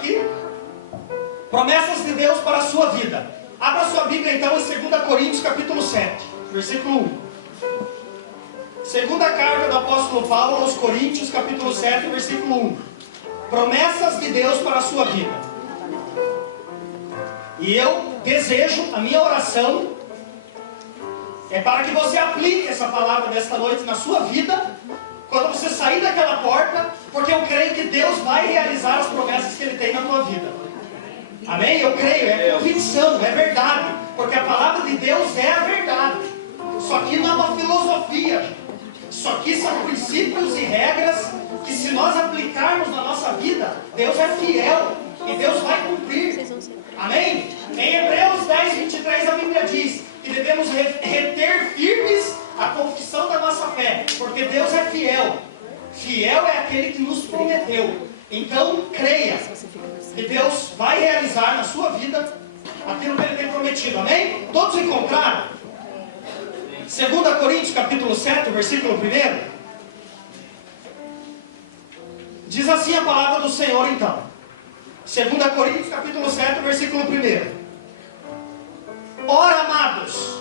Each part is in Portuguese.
aqui? Promessas de Deus para a sua vida. Abra sua Bíblia então em 2 Coríntios capítulo 7, versículo 1. Segunda carta do apóstolo Paulo aos Coríntios capítulo 7, versículo 1. Promessas de Deus para a sua vida. E eu desejo, a minha oração é para que você aplique essa palavra desta noite na sua vida, quando você sair daquela porta, porque eu creio que Deus vai realizar as promessas que Ele tem na tua vida. Amém? Eu creio, é convicção, é verdade, porque a palavra de Deus é a verdade. Isso aqui não é uma filosofia, isso aqui são princípios e regras que, se nós aplicarmos na nossa vida, Deus é fiel e Deus vai cumprir. Amém? Em Hebreus 10, 23 a Bíblia diz que devemos reter firmes a confissão da nossa fé, porque Deus é fiel. Fiel é aquele que nos prometeu. Então creia que Deus vai realizar na sua vida aquilo que Ele tem prometido. Amém? Todos encontraram? 2 Coríntios capítulo 7, versículo 1. Diz assim a palavra do Senhor então. 2 Coríntios capítulo 7, versículo 1. Ora, amados,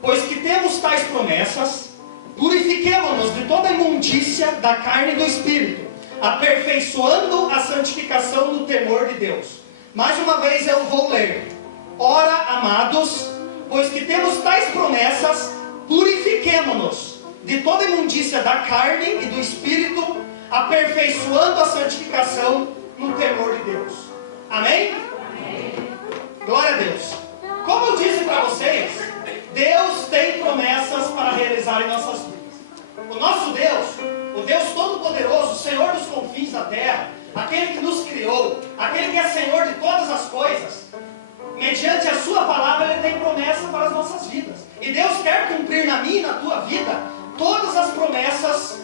pois que temos tais promessas, purifiquemo-nos de toda imundícia da carne e do Espírito, aperfeiçoando a santificação no temor de Deus. Mais uma vez eu vou ler. Ora, amados, pois que temos tais promessas, purifiquemo-nos de toda imundícia da carne e do Espírito, aperfeiçoando a santificação no temor de Deus. Amém? Amém. Glória a Deus. Como eu disse para vocês, Deus tem promessas para realizar em nossas vidas. O nosso Deus, o Deus Todo-Poderoso, o Senhor dos confins da terra, aquele que nos criou, aquele que é Senhor de todas as coisas, mediante a sua palavra, Ele tem promessas para as nossas vidas. E Deus quer cumprir na minha e na tua vida todas as promessas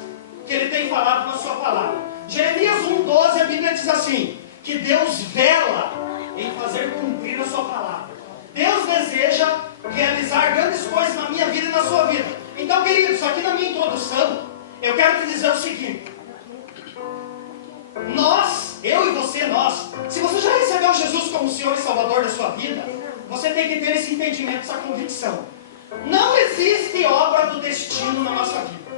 que Ele tem falado na sua palavra. Jeremias 1,12, a Bíblia diz assim, que Deus vela em fazer cumprir a sua palavra. Deus deseja realizar grandes coisas na minha vida e na sua vida. Então, queridos, aqui na minha introdução, eu quero te dizer o seguinte. Nós, eu e você, nós, se você já recebeu Jesus como Senhor e Salvador da sua vida, você tem que ter esse entendimento, essa convicção. Não existe obra do destino na nossa vida.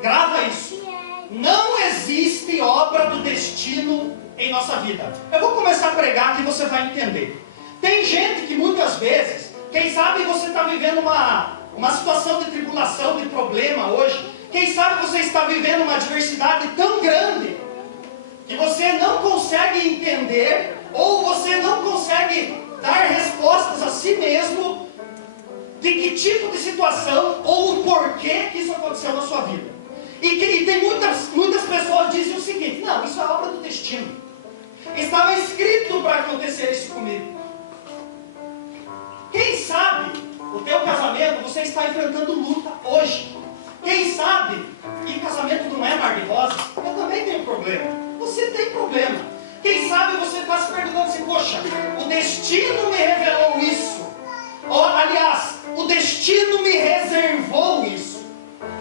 Grava isso. Não existe obra do destino em nossa vida. Eu vou começar a pregar que você vai entender. Tem gente que muitas vezes, quem sabe você está vivendo uma situação de tribulação, de problema hoje. Quem sabe você está vivendo uma adversidade tão grande que você não consegue entender, ou você não consegue dar respostas a si mesmo de que tipo de situação ou o porquê que isso aconteceu na sua vida. E tem muitas pessoas que dizem o seguinte: não, isso é obra do destino. Estava escrito para acontecer isso comigo. Quem sabe o teu casamento você está enfrentando luta hoje. Quem sabe, e casamento não é mar de rosas, eu também tenho problema. Você tem problema. Quem sabe você está se perguntando assim: poxa, o destino me revelou isso. Ou, aliás, o destino me reservou isso.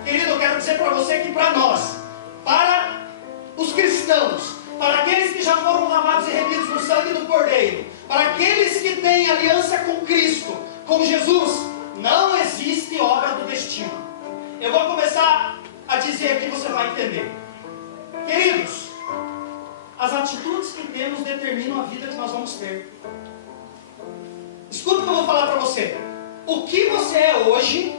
Querido, eu quero dizer para você que para nós, para os cristãos, para aqueles que já foram lavados e remidos no sangue do Cordeiro, para aqueles que têm aliança com Cristo, com Jesus, não existe obra do destino. Eu vou começar a dizer aqui, você vai entender. Queridos, as atitudes que temos determinam a vida que nós vamos ter. Escuta o que eu vou falar para você. O que você é hoje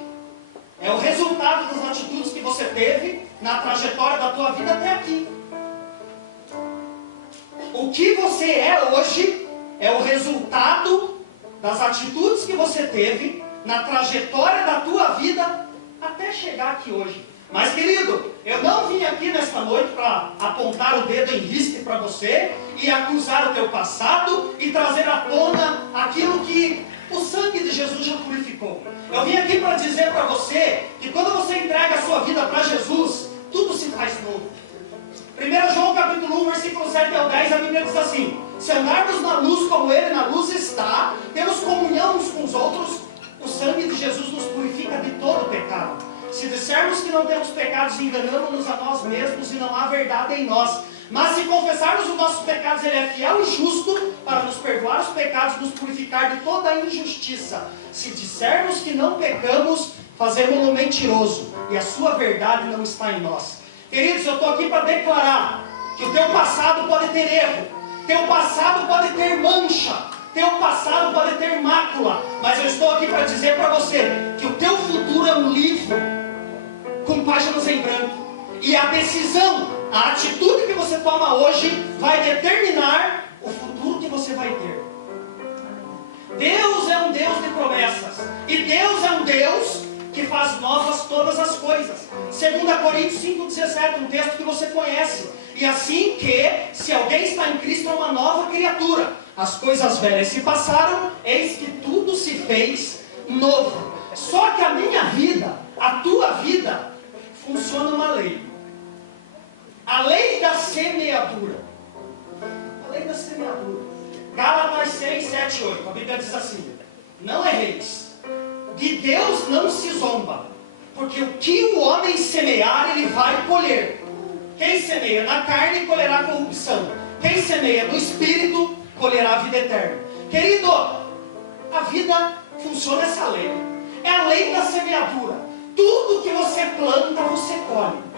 é o resultado das atitudes que você teve na trajetória da tua vida até aqui. O que você é hoje é o resultado das atitudes que você teve na trajetória da tua vida até chegar aqui hoje. Mas, querido, eu não vim aqui nesta noite para apontar o dedo em risco para você e acusar o teu passado e trazer à tona aquilo que o sangue de Jesus já purificou. Eu vim aqui para dizer para você que quando você entrega a sua vida para Jesus, tudo se faz novo. 1 João capítulo 1, versículo 7 ao 10, a Bíblia diz assim: se andarmos na luz como Ele na luz está, temos comunhão uns com os outros, o sangue de Jesus nos purifica de todo pecado. Se dissermos que não temos pecados, enganamos-nos a nós mesmos e não há verdade em nós. Mas se confessarmos os nossos pecados, Ele é fiel e justo para nos perdoar os pecados e nos purificar de toda a injustiça. Se dissermos que não pecamos, fazemos-no mentiroso, e a sua verdade não está em nós. Queridos, eu estou aqui para declarar que o teu passado pode ter erro, teu passado pode ter mancha, teu passado pode ter mácula, mas eu estou aqui para dizer para você que o teu futuro é um livro com páginas em branco. E a decisão, a atitude que você toma hoje vai determinar o futuro que você vai ter. Deus é um Deus de promessas. E Deus é um Deus que faz novas todas as coisas. 2 Coríntios 5,17, um texto que você conhece. E assim que, se alguém está em Cristo, é uma nova criatura. As coisas velhas se passaram, eis que tudo se fez novo. Só que a minha vida, a tua vida, funciona uma lei. A lei da semeadura. A lei da semeadura. Gálatas 6, 7, 8. A Bíblia diz assim: não erreis. De Deus não se zomba. Porque o que o homem semear, ele vai colher. Quem semeia na carne, colherá corrupção. Quem semeia no Espírito, colherá a vida eterna. Querido, a vida funciona essa lei. É a lei da semeadura. Tudo que você planta, você colhe.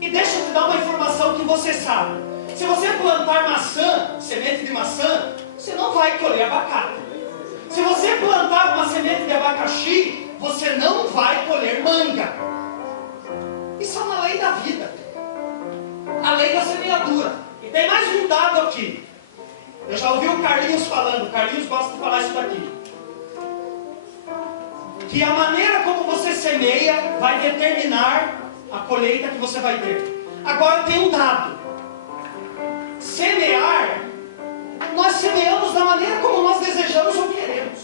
E deixa eu te dar uma informação que você sabe. Se você plantar maçã, semente de maçã, você não vai colher abacate. Se você plantar uma semente de abacaxi, você não vai colher manga. Isso é uma lei da vida. A lei da semeadura. E tem mais um dado aqui. Eu já ouvi o Carlinhos falando. O Carlinhos gosta de falar isso daqui. Que a maneira como você semeia vai determinar a colheita que você vai ter. Agora tem um dado. Semear, nós semeamos da maneira como nós desejamos ou queremos.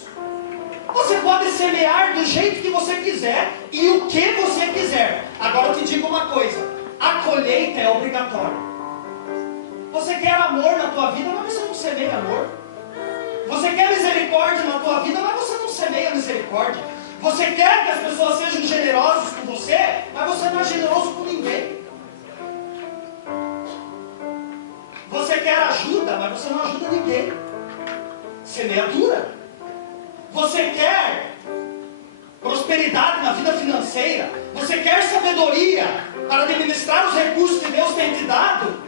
Você pode semear do jeito que você quiser e o que você quiser. Agora eu te digo uma coisa: a colheita é obrigatória. Você quer amor na tua vida, mas você não semeia amor. Você quer misericórdia na tua vida, mas você não semeia misericórdia. Você quer que as pessoas sejam generosas com você, mas você não é generoso com ninguém. Você quer ajuda, mas você não ajuda ninguém. Semeadura. Você quer prosperidade na vida financeira. Você quer sabedoria para administrar os recursos que Deus tem te dado.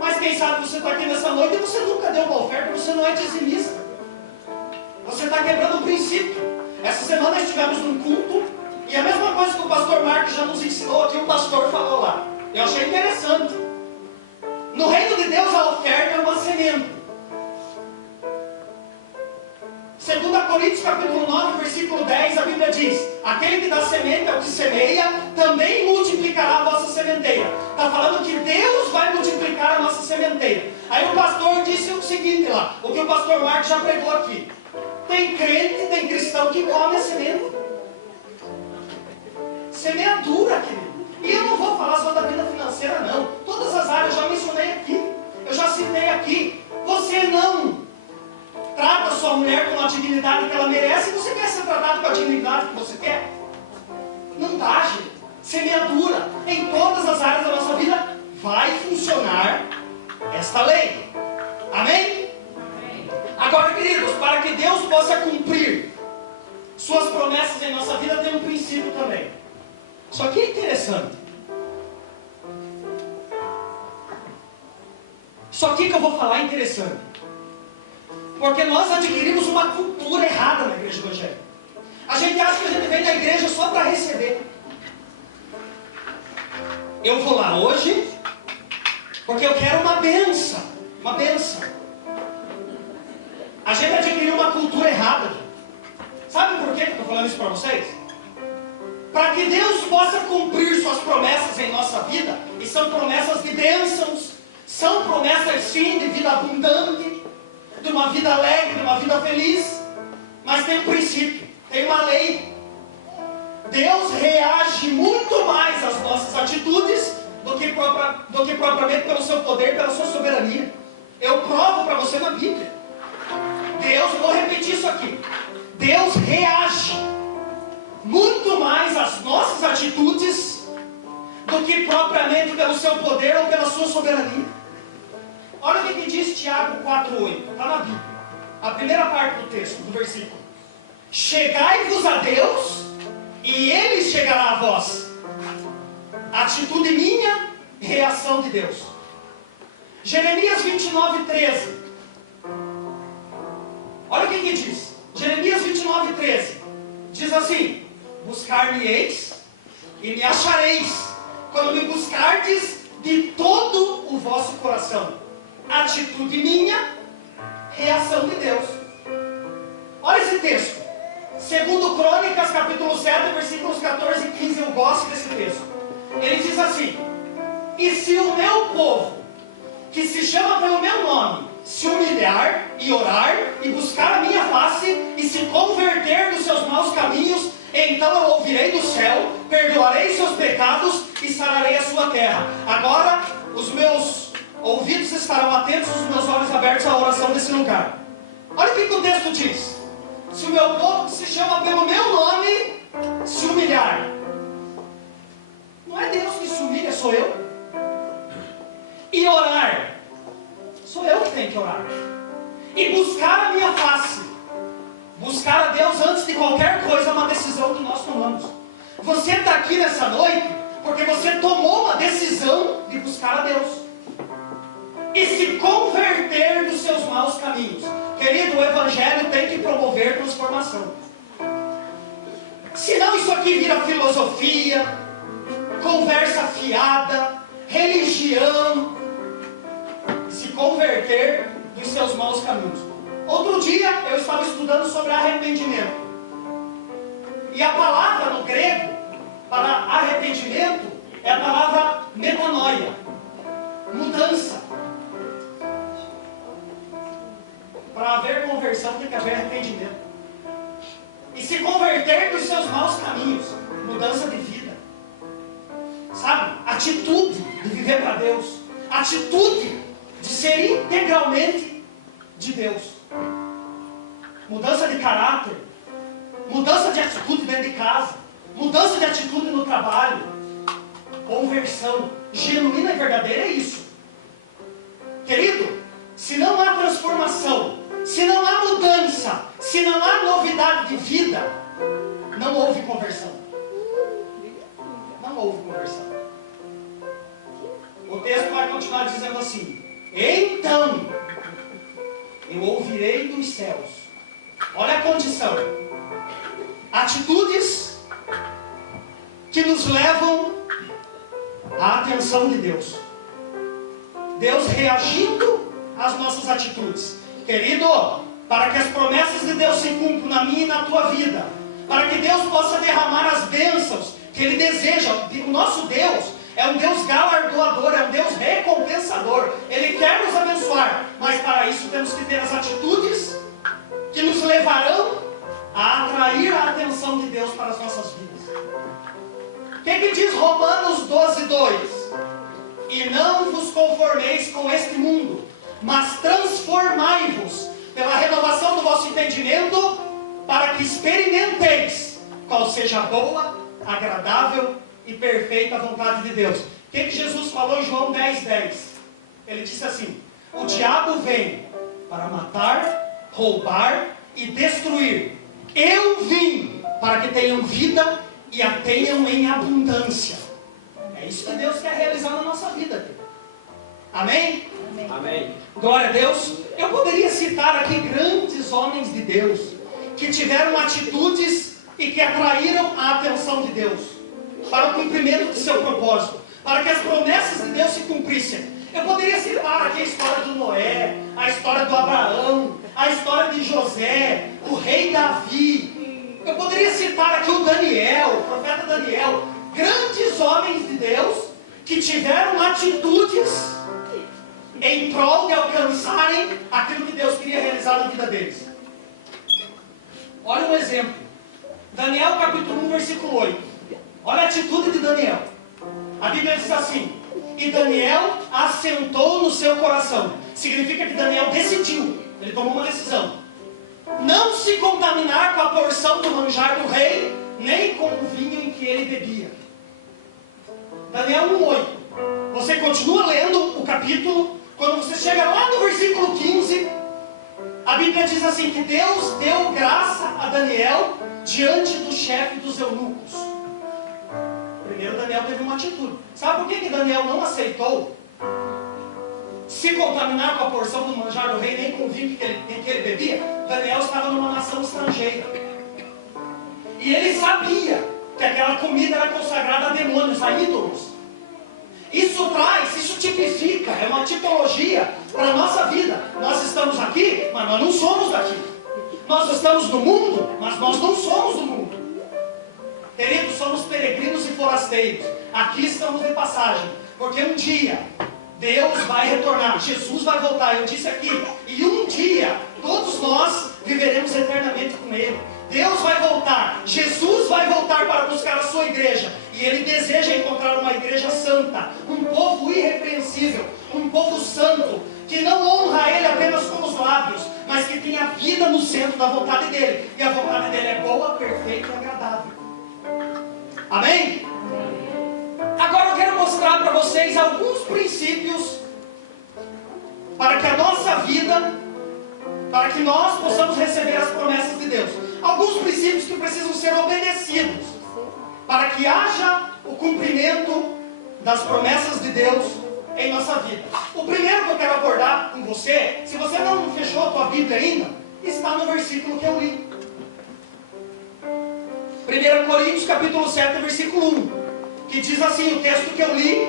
Mas quem sabe você está aqui nessa noite e você nunca deu uma oferta, você não é dizimista. Você está quebrando o princípio. Essa semana estivemos num culto e a mesma coisa que o pastor Marcos já nos ensinou aqui, o pastor falou lá. Eu achei interessante. No reino de Deus a oferta é uma semente. 2 Coríntios capítulo 9, versículo 10, a Bíblia diz: aquele que dá semente ao que semeia, também multiplicará a vossa sementeira. Está falando que Deus vai multiplicar a nossa sementeira. Aí o pastor disse o seguinte lá, o que o pastor Marcos já pregou aqui. Tem crente, tem cristão que come a semente. Semeadura, querido. E eu não vou falar só da vida financeira, não. Todas as áreas eu já mencionei aqui. Eu já citei aqui. Você não trata a sua mulher com a dignidade que ela merece. Você quer ser tratado com a dignidade que você quer? Não dá, gente. Semeadura. Em todas as áreas da nossa vida vai funcionar esta lei. Amém? Agora, queridos, para que Deus possa cumprir suas promessas em nossa vida, tem um princípio também. Isso aqui é interessante. Isso aqui que eu vou falar é interessante. Porque nós adquirimos uma cultura errada na igreja evangélica. A gente acha que a gente vem na igreja só para receber. Eu vou lá hoje porque eu quero uma bênção. Uma bênção. A gente adquiriu uma cultura errada. Sabe por que eu estou falando isso para vocês? Para que Deus possa cumprir suas promessas em nossa vida. E são promessas de bênçãos. São promessas sim de vida abundante. De uma vida alegre, de uma vida feliz. Mas tem um princípio. Tem uma lei. Deus reage muito mais às nossas atitudes do que propriamente pelo seu poder, pela sua soberania. Eu provo para você na Bíblia. Deus, vou repetir isso aqui. Deus reage muito mais às nossas atitudes do que propriamente pelo seu poder ou pela sua soberania. Olha o que diz Tiago 4,8, está na Bíblia, a primeira parte do texto, do versículo. Chegai-vos a Deus, e Ele chegará a vós. Atitude minha, reação de Deus. Jeremias 29,13. Olha o que diz. Jeremias 29,13. Diz assim: buscar-me-eis e me achareis, quando me buscardes de todo o vosso coração. Atitude minha, reação de Deus. Olha esse texto. Segundo Crônicas, capítulo 7, versículos 14 e 15, eu gosto desse texto. Ele diz assim: e se o meu povo, que se chama pelo meu nome, se humilhar e orar e buscar a minha face e se converter dos seus maus caminhos, então eu ouvirei do céu, perdoarei seus pecados e sararei a sua terra. Agora os meus ouvidos estarão atentos, os meus olhos abertos à oração desse lugar. Olha o que o texto diz. Se o meu povo, que se chama pelo meu nome, se humilhar. Não é Deus que se humilha, sou eu. E orar. Sou eu que tenho que orar. E buscar a minha face. Buscar a Deus antes de qualquer coisa é uma decisão que nós tomamos. Você está aqui nessa noite porque você tomou uma decisão de buscar a Deus e se converter dos seus maus caminhos. Querido, o Evangelho tem que promover transformação. Senão isso aqui vira filosofia, conversa fiada, religião. Se converter dos seus maus caminhos. Outro dia eu estava estudando sobre arrependimento. E a palavra no grego para arrependimento é a palavra metanoia, mudança. Para haver conversão tem que haver arrependimento. E se converter dos seus maus caminhos, mudança de vida. Sabe? Atitude de viver para Deus. Atitude de ser integralmente de Deus. Mudança de caráter. Mudança de atitude dentro de casa. Mudança de atitude no trabalho. Conversão genuína e verdadeira é isso. Querido, se não há transformação, se não há mudança, se não há novidade de vida, não houve conversão. Não houve conversão. O texto vai continuar dizendo assim: então eu ouvirei dos céus. Olha a condição. Atitudes que nos levam à atenção de Deus. Deus reagindo às nossas atitudes. Querido, para que as promessas de Deus se cumpram na minha e na tua vida, para que Deus possa derramar as bênçãos que Ele deseja. O nosso Deus é um Deus galardoador, é um Deus recompensador. Ele quer nos abençoar, mas para isso temos que ter as atitudes que nos levarão a atrair a atenção de Deus para as nossas vidas. O que diz Romanos 12:2? E não vos conformeis com este mundo, mas transformai-vos pela renovação do vosso entendimento, para que experimenteis qual seja a boa, agradável e perfeita vontade de Deus. O que Jesus falou em João 10:10? Ele disse assim: o diabo vem para matar, roubar e destruir. Eu vim para que tenham vida e a tenham em abundância. É isso que Deus quer realizar na nossa vida. Amém? Amém. Amém. Glória a Deus. Eu poderia citar aqui grandes homens de Deus que tiveram atitudes e que atraíram a atenção de Deus para o cumprimento de seu propósito, para que as promessas de Deus se cumprissem. Eu poderia citar aqui a história do Noé, a história do Abraão, a história de José, o rei Davi. Eu poderia citar aqui o Daniel, o profeta Daniel. Grandes homens de Deus que tiveram atitudes em prol de alcançarem aquilo que Deus queria realizar na vida deles. Olha um exemplo. Daniel capítulo 1, versículo 8. Olha a atitude de Daniel. A Bíblia diz assim: e Daniel assentou no seu coração. Significa que Daniel decidiu, ele tomou uma decisão: não se contaminar com a porção do manjar do rei, nem com o vinho em que ele bebia. Daniel 1:8. Você continua lendo o capítulo, quando você chega lá no versículo 15, a Bíblia diz assim, que Deus deu graça a Daniel diante do chefe dos eunucos. Primeiro Daniel teve uma atitude. Sabe por que Daniel não aceitou se contaminar com a porção do manjar do rei, nem com o vinho que ele bebia? Daniel estava numa nação estrangeira. E ele sabia que aquela comida era consagrada a demônios, a ídolos. Isso tipifica, é uma tipologia para a nossa vida. Nós estamos aqui, mas nós não somos daqui. Nós estamos no mundo, mas nós não somos do mundo. Queridos, somos peregrinos e forasteiros. Aqui estamos de passagem, porque um dia Deus vai retornar, Jesus vai voltar, eu disse aqui, e um dia todos nós viveremos eternamente com Ele. Deus vai voltar, Jesus vai voltar para buscar a sua igreja, e Ele deseja encontrar uma igreja santa, um povo irrepreensível, um povo santo, que não honra Ele apenas com os lábios, mas que tem a vida no centro da vontade dEle, e a vontade dEle é boa, perfeita e agradável. Amém? Agora eu quero mostrar para vocês alguns princípios para que a nossa vida, para que nós possamos receber as promessas de Deus. Alguns princípios que precisam ser obedecidos para que haja o cumprimento das promessas de Deus em nossa vida. O primeiro que eu quero abordar com você, se você não fechou a tua Bíblia ainda, está no versículo que eu li. 1 Coríntios capítulo 7, versículo 1, que diz assim, o texto que eu li,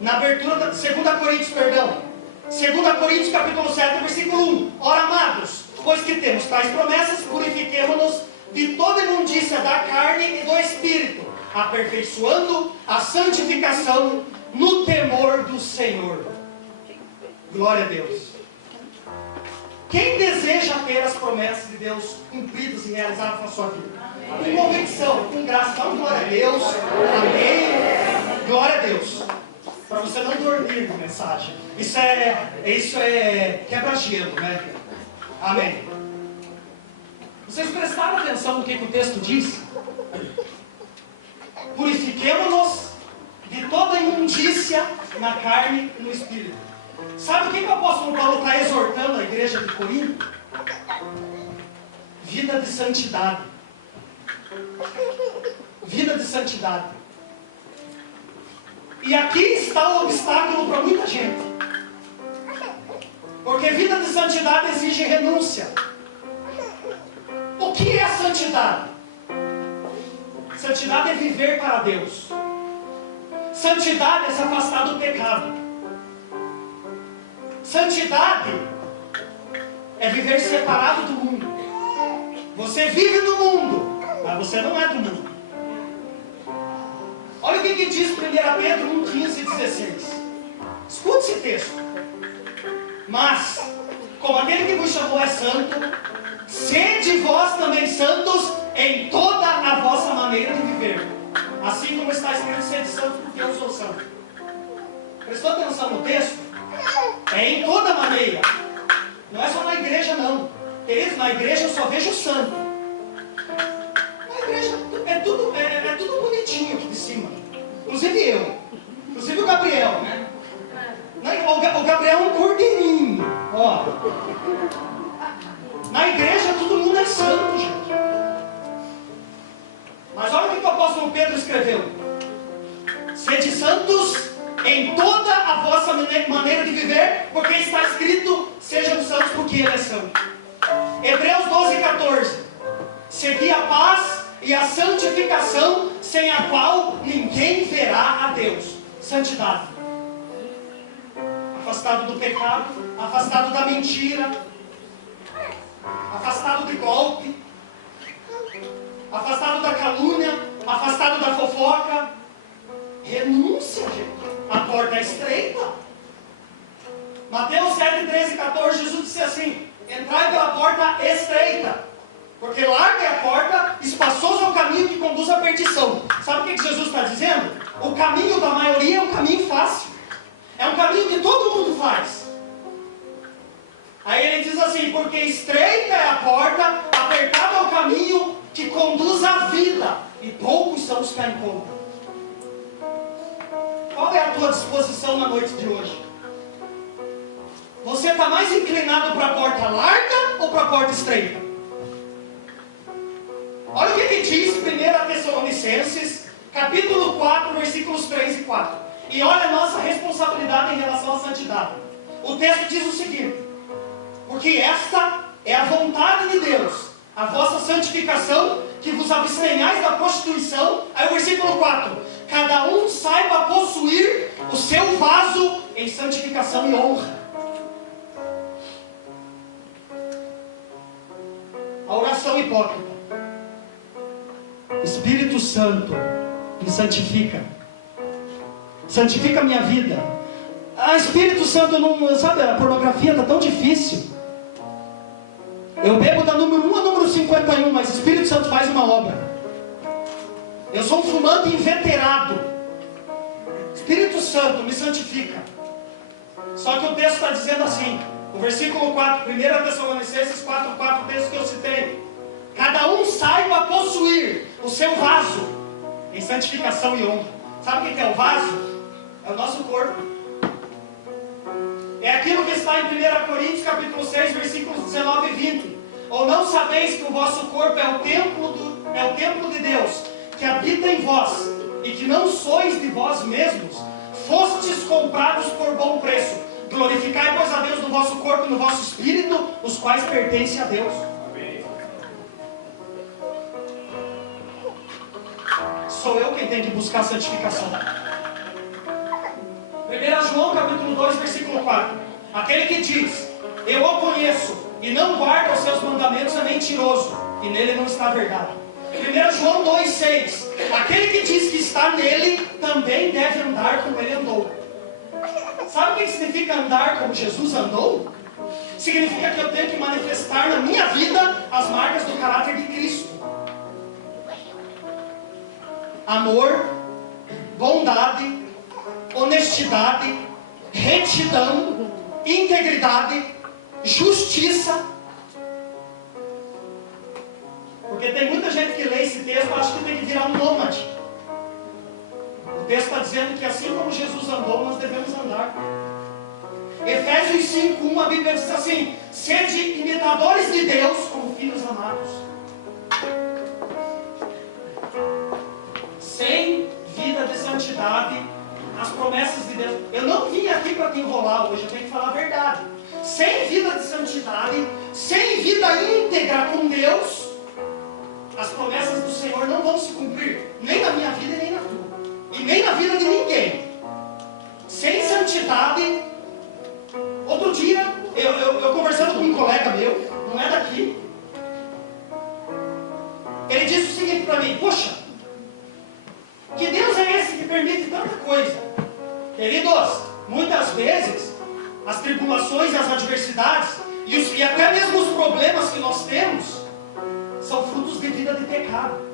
na abertura da 2 Coríntios, 2 Coríntios capítulo 7, versículo 1. Ora, amados, pois que temos tais promessas, purifiquemo-nos de toda imundícia da carne e do espírito, aperfeiçoando a santificação no temor do Senhor. Glória a Deus. Quem deseja ter as promessas de Deus cumpridas e realizadas na sua vida? Com convicção, com graça, dá glória a Deus. Amém. Glória a Deus. Para você não dormir com mensagem. Isso é quebra-gelo, né? Amém. Vocês prestaram atenção no que o texto diz? Purifiquemo-nos de toda imundícia na carne e no espírito. Sabe o que o apóstolo Paulo está exortando a igreja de Corinto? Vida de santidade. Vida de santidade. E aqui está o obstáculo para muita gente. Porque vida de santidade exige renúncia. O que é santidade? Santidade é viver para Deus. Santidade é se afastar do pecado. Santidade é viver separado do mundo. Você vive no mundo, mas você não é do mundo. Olha o que diz 1 Pedro 1, 15 e 16. Escute esse texto. Mas, como aquele que vos chamou é santo, sede vós também santos em toda a vossa maneira de viver. Assim como está escrito, sede santos porque eu sou santo. Prestou atenção no texto? É em toda maneira. Não é só na igreja não. Queridos, na igreja eu só vejo santo. Na igreja é tudo bonitinho aqui de cima. Inclusive eu. Inclusive o Gabriel, né? O Gabriel é um cordeirinho. Ó. Na igreja todo mundo é santo, gente. Mas olha o que o apóstolo Pedro escreveu. Sede santos em toda a vossa maneira de viver, porque está escrito, sejam santos porque Ele é santo. Hebreus 12, 14. Segui a paz e a santificação, sem a qual ninguém verá a Deus. Santidade. Afastado do pecado, afastado da mentira, afastado de golpe, afastado da calúnia, afastado da fofoca. Renúncia, gente. A porta é estreita. Mateus 7, 13 e 14, Jesus disse assim: entrai pela porta estreita, porque larga é a porta, espaçoso é o caminho que conduz à perdição. Sabe o que Jesus está dizendo? O caminho da maioria é um caminho fácil. É um caminho que todo mundo faz. Aí ele diz assim: porque estreita é a porta, apertado é o caminho que conduz à vida, e poucos são os que a encontram. qual é a tua disposição na noite de hoje? Você está mais inclinado para a porta larga ou para a porta estreita? Olha o que diz 1 Tessalonicenses, capítulo 4, versículos 3 e 4. E olha a nossa responsabilidade em relação à santidade. O texto diz o seguinte: porque esta é a vontade de Deus, a vossa santificação, que vos abstenhais da prostituição. Aí o versículo 4: cada um saiba possuir o seu vaso em santificação e honra. A oração hipócrita: Espírito Santo, me santifica, santifica a minha vida. Espírito Santo, não sabe, a pornografia está tão difícil. Eu bebo da número 1 a número 51, mas o Espírito Santo faz uma obra. Eu sou um fumante inveterado. Espírito Santo, me santifica. Só que o texto está dizendo assim, o versículo 4, 1 Tessalonicenses 4:4, o texto que eu citei: cada um saiba possuir o seu vaso em santificação e honra. Sabe o que é o vaso? É o nosso corpo. É aquilo que está em 1 Coríntios capítulo 6, versículos 19 e 20. Ou não sabeis que o vosso corpo é o templo de Deus, que habita em vós, e que não sois de vós mesmos, fostes comprados por bom preço. Glorificai, pois, a Deus no vosso corpo e no vosso espírito, os quais pertencem a Deus. Amém. Sou eu quem tem que buscar a santificação. 1 João capítulo 2, versículo 4. Aquele que diz, eu o conheço, e não guarda os seus mandamentos, é mentiroso, e nele não está a verdade. 1 João 2,6. Aquele que diz que está nele, também deve andar como ele andou. Sabe o que significa andar como Jesus andou? Significa que eu tenho que manifestar na minha vida as marcas do caráter de Cristo: amor, bondade, honestidade, retidão, integridade, justiça. Porque tem muita gente que lê esse texto e acha que tem que virar um nômade. O texto está dizendo que assim como Jesus andou, nós devemos andar. Efésios 5:1, a Bíblia diz assim: sede imitadores de Deus como filhos amados. Sem vida de santidade, as promessas de Deus... Eu não vim aqui para te enrolar hoje, eu tenho que falar a verdade. Sem vida de santidade, sem vida íntegra com Deus, as promessas do Senhor não vão se cumprir, nem na minha vida, nem na tua, e nem na vida de ninguém. Sem santidade... Outro dia, eu conversando com um colega meu, não é daqui, ele disse o seguinte para mim: poxa, que Deus é esse que permite tanta coisa? Queridos, muitas vezes as tribulações e as adversidades e até mesmo os problemas que nós temos são frutos de vida de pecado.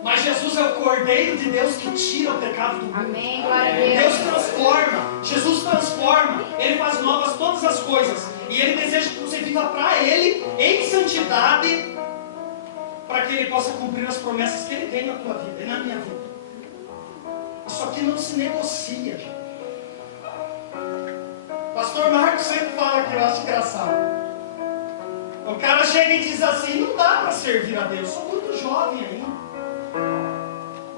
Mas Jesus é o Cordeiro de Deus que tira o pecado do mundo. Amém, glória a Deus. Deus transforma, Jesus transforma, Ele faz novas todas as coisas. E Ele deseja que você viva para Ele em santidade, para que Ele possa cumprir as promessas que Ele tem na tua vida e na minha vida. Isso aqui não se negocia, gente. Pastor Marcos sempre fala que eu acho engraçado. O cara chega e diz assim: não dá para servir a Deus, sou muito jovem ainda.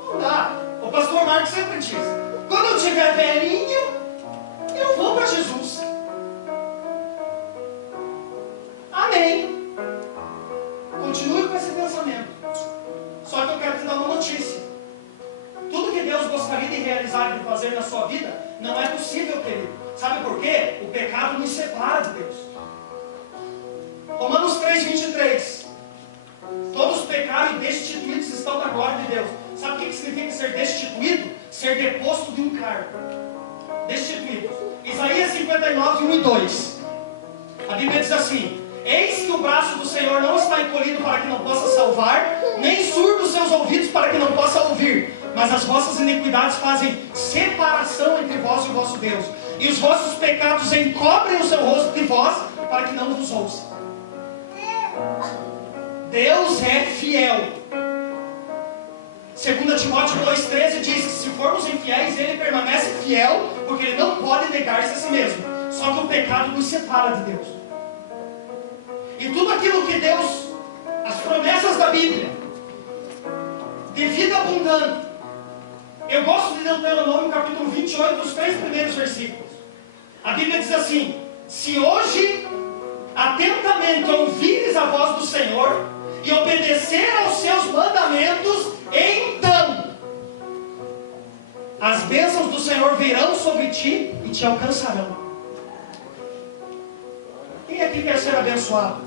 Não dá. O pastor Marcos sempre diz: quando eu tiver velhinho, eu vou para Jesus. Amém. Continue com esse pensamento. Só que eu quero te dar uma notícia: tudo que Deus gostaria de realizar e de fazer na sua vida não é possível, querido. Sabe por quê? O pecado nos separa de Deus. Romanos 3:23. Todos pecaram e destituídos estão da glória de Deus. Sabe o que significa ser destituído? Ser deposto de um cargo. Destituído. Isaías 59:1 e 2. A Bíblia diz assim: eis que o braço do Senhor não está encolhido para que não possa salvar, nem surdo os seus ouvidos para que não possa ouvir. Mas as vossas iniquidades fazem separação entre vós e o vosso Deus, e os vossos pecados encobrem o seu rosto de vós, para que não vos ouça. Deus é fiel. 2 Timóteo 2,13 diz que se formos infiéis, ele permanece fiel, porque ele não pode negar-se a si mesmo. Só que o pecado nos separa de Deus. E tudo aquilo que Deus, as promessas da Bíblia, de vida abundante. Eu gosto de Deuteronômio capítulo 28, os 3 primeiros versículos. A Bíblia diz assim: se hoje atentamente ouvires a voz do Senhor e obedecer aos seus mandamentos, então as bênçãos do Senhor virão sobre ti e te alcançarão. Quem aqui quer ser abençoado?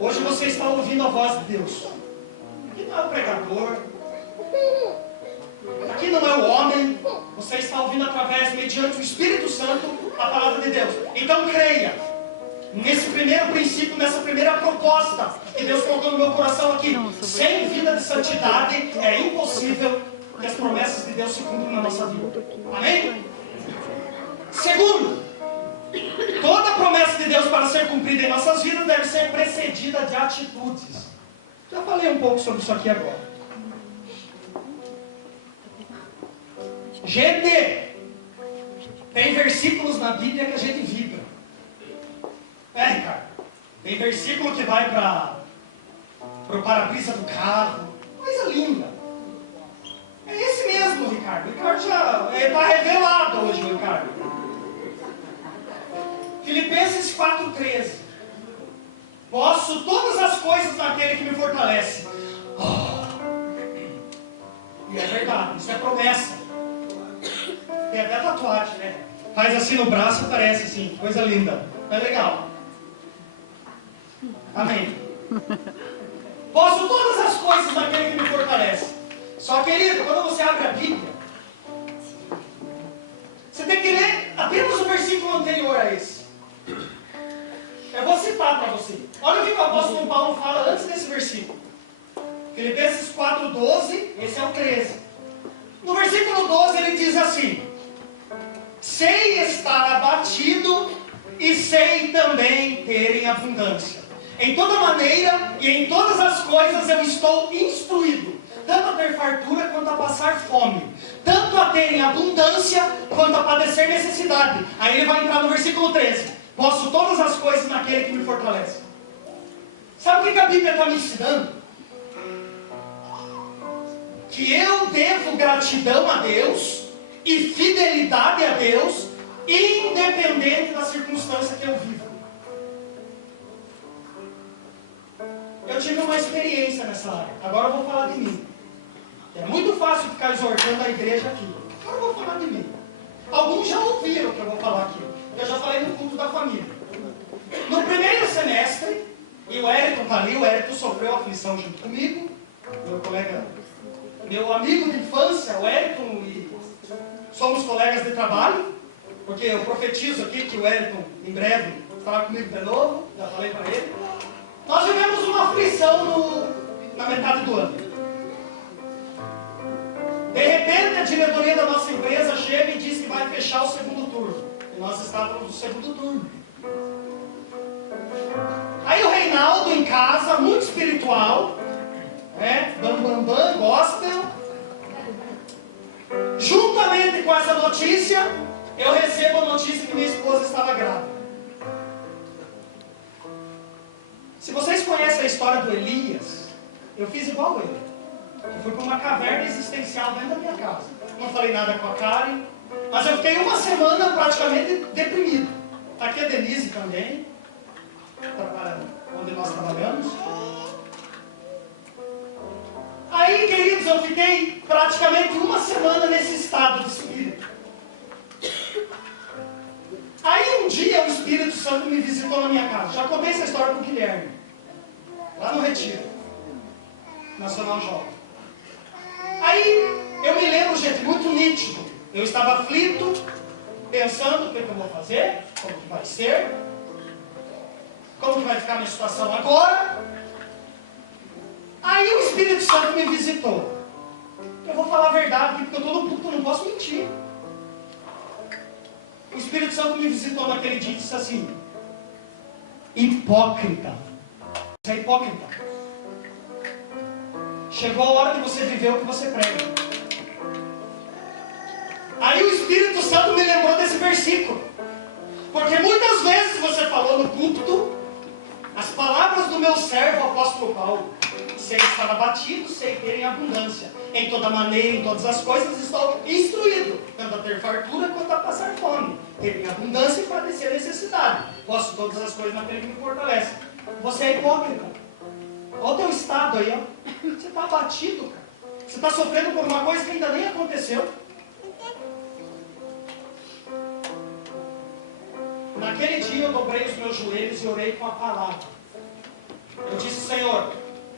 Hoje você está ouvindo a voz de Deus. Aqui não é o pregador, aqui não é o homem. Você está ouvindo através, mediante o Espírito Santo, a palavra de Deus. Então creia nesse primeiro princípio, nessa primeira proposta que Deus colocou no meu coração aqui. Sem vida de santidade é impossível que as promessas de Deus se cumpram na nossa vida. Amém? Segundo, toda promessa de Deus para ser cumprida em nossas vidas deve ser precedida de atitudes. Já falei um pouco sobre isso aqui agora. Gente, tem versículos na Bíblia que a gente vibra. Ricardo, tem versículo que vai para o para-brisa do carro. Coisa linda. É esse mesmo, Ricardo. O Ricardo já está revelado hoje, Ricardo. Filipenses 4,13. Posso todas as coisas naquele que me fortalece. E é verdade, isso é promessa. Tem até tatuagem, né? Faz assim no braço e parece assim, coisa linda. É legal. Amém. Posso todas as coisas naquele que me fortalece. Só, querido, quando você abre a Bíblia, você tem que ler apenas o versículo anterior a esse. Eu vou citar para você. Olha o que o apóstolo Paulo fala antes desse versículo. Filipenses 4,12, esse é o 13. No versículo 12 ele diz assim: sei estar abatido e sei também ter em abundância. Em toda maneira e em todas as coisas eu estou instruído, tanto a ter fartura quanto a passar fome, tanto a ter em abundância quanto a padecer necessidade. Aí ele vai entrar no versículo 13: posso todas as coisas naquele que me fortalece. Sabe o que a Bíblia está me ensinando? Que eu devo gratidão a Deus e fidelidade a Deus, independente da circunstância que eu vivo. Eu tive uma experiência nessa área. Agora eu vou falar de mim. É muito fácil ficar exortando a igreja aqui. Agora eu vou falar de mim. Alguns já ouviram o que eu vou falar aqui. Eu já falei no culto da família. No primeiro semestre, e o Wellington está ali, o Wellington sofreu aflição junto comigo, meu colega, meu amigo de infância, o Wellington, e somos colegas de trabalho, porque eu profetizo aqui que o Wellington, em breve, estará comigo de novo, já falei para ele. Nós vivemos uma aflição na metade do ano. De repente, a diretoria da nossa empresa chega e diz que vai fechar o segundo turno. E nós estávamos no segundo turno. Aí o Reinaldo em casa, muito espiritual, bam, gospel. Juntamente com essa notícia, eu recebo a notícia que minha esposa estava grávida. Se vocês conhecem a história do Elias, eu fiz igual ele. Eu fui para uma caverna existencial dentro da minha casa. Não falei nada com a Karen, mas eu fiquei uma semana praticamente deprimido. Aqui a Denise também, onde nós trabalhamos. Aí, queridos, eu fiquei praticamente uma semana nesse estado de espírito. Aí um dia o Espírito Santo me visitou na minha casa. Já contei essa história com o Guilherme, lá no Retiro Nacional Jovem. Aí eu me lembro, gente, muito nítido. Eu estava aflito, pensando o que eu vou fazer, como que vai ser, como que vai ficar a minha situação agora. Aí o Espírito Santo me visitou. Eu vou falar a verdade, porque eu estou no público, eu não posso mentir. O Espírito Santo me visitou naquele dia e disse assim: hipócrita. Você é hipócrita. Chegou a hora de você viver o que você prega. Aí o Espírito Santo me lembrou desse versículo. Porque muitas vezes você falou no púlpito as palavras do meu servo, o apóstolo Paulo. Sei estar abatido, sei ter em abundância. Em toda maneira, em todas as coisas, estou instruído, tanto a ter fartura quanto a passar fome. Ter em abundância e padecer necessidade. Posso todas as coisas naquele que me fortalece. Você é hipócrita. Olha o teu estado aí, ó. Você está abatido, cara. Você está sofrendo por uma coisa que ainda nem aconteceu. Naquele dia eu dobrei os meus joelhos e orei com a palavra. Eu disse, Senhor,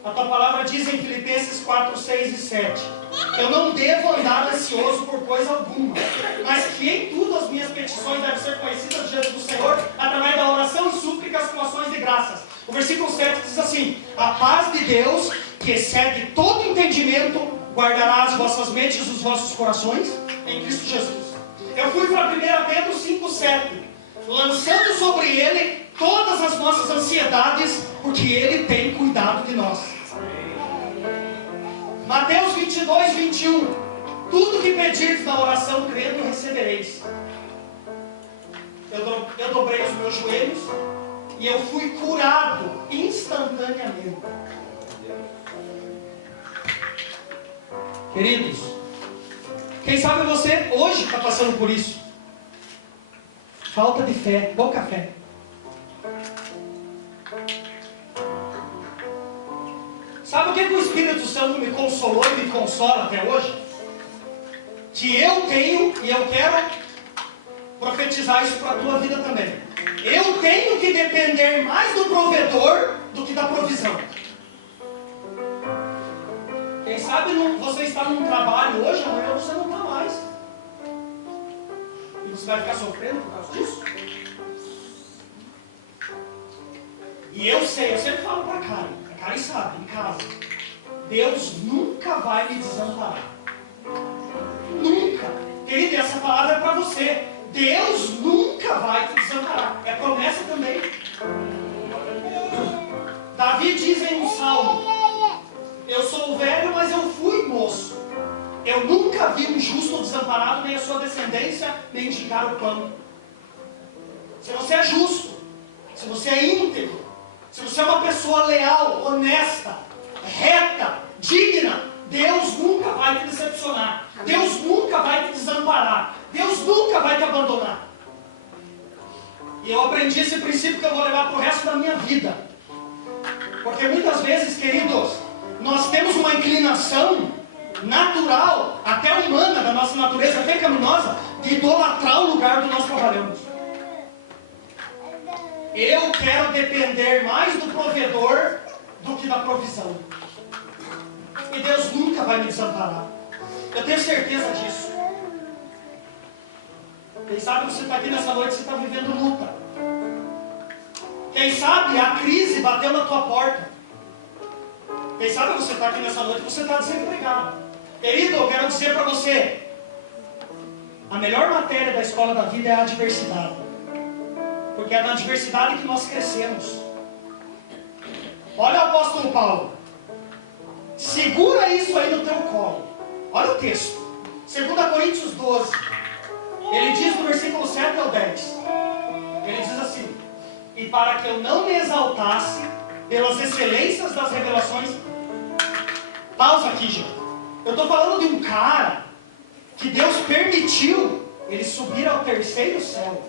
a tua palavra diz em Filipenses 4, 6 e 7, que eu não devo andar ansioso por coisa alguma, mas que em tudo as minhas petições devem ser conhecidas diante do Senhor, através da oração e súplicas com ações de graças. O versículo 7 diz assim, a paz de Deus, que excede todo entendimento, guardará as vossas mentes e os vossos corações em Cristo Jesus. Eu fui para 1 Pedro 5, 7, lançando sobre Ele todas as nossas ansiedades, porque Ele tem cuidado de nós. Mateus 22, 21, tudo que pedirdes na oração, crendo, recebereis. Eu dobrei os meus joelhos e eu fui curado instantaneamente. Queridos, quem sabe você hoje está passando por isso. Falta de fé, pouca fé. Sabe o que o Espírito Santo me consolou e me consola até hoje? Que eu tenho, e eu quero profetizar isso para a tua vida também. Eu tenho que depender mais do provedor do que da provisão. Quem sabe você está num trabalho hoje, amanhã você não está mais. E você vai ficar sofrendo por causa disso? E eu sempre falo para a Karen sabe, em casa, Deus nunca vai me desamparar. Nunca. Querida, essa palavra é para você. Deus nunca vai te desamparar. É promessa também. Davi diz em um salmo, eu sou velho, mas eu fui moço. Eu nunca vi um justo desamparado, nem a sua descendência mendigar o pão. Se você é justo, se você é íntegro, se você é uma pessoa leal, honesta, reta, digna, Deus nunca vai te decepcionar. Deus nunca vai te desamparar. Deus nunca vai te abandonar. E eu aprendi esse princípio que eu vou levar para o resto da minha vida. Porque muitas vezes, queridos, nós temos uma inclinação natural, até humana, da nossa natureza pecaminosa, de idolatrar o lugar onde nós trabalhamos. Eu quero depender mais do provedor do que da provisão. E Deus nunca vai me desamparar. Eu tenho certeza disso. Quem sabe você está aqui nessa noite, você está vivendo luta. Quem sabe a crise bateu na tua porta. Quem sabe você está aqui nessa noite, você está desempregado. Querido, eu quero dizer para você, a melhor matéria da escola da vida é a adversidade. Porque é na adversidade que nós crescemos. Olha o apóstolo Paulo. Segura isso aí no teu colo. Olha o texto. 2 Coríntios 12. Ele diz no versículo 7 ao 10. Ele diz assim. E para que eu não me exaltasse pelas excelências das revelações. Pausa aqui, gente. Eu estou falando de um cara que Deus permitiu ele subir ao terceiro céu.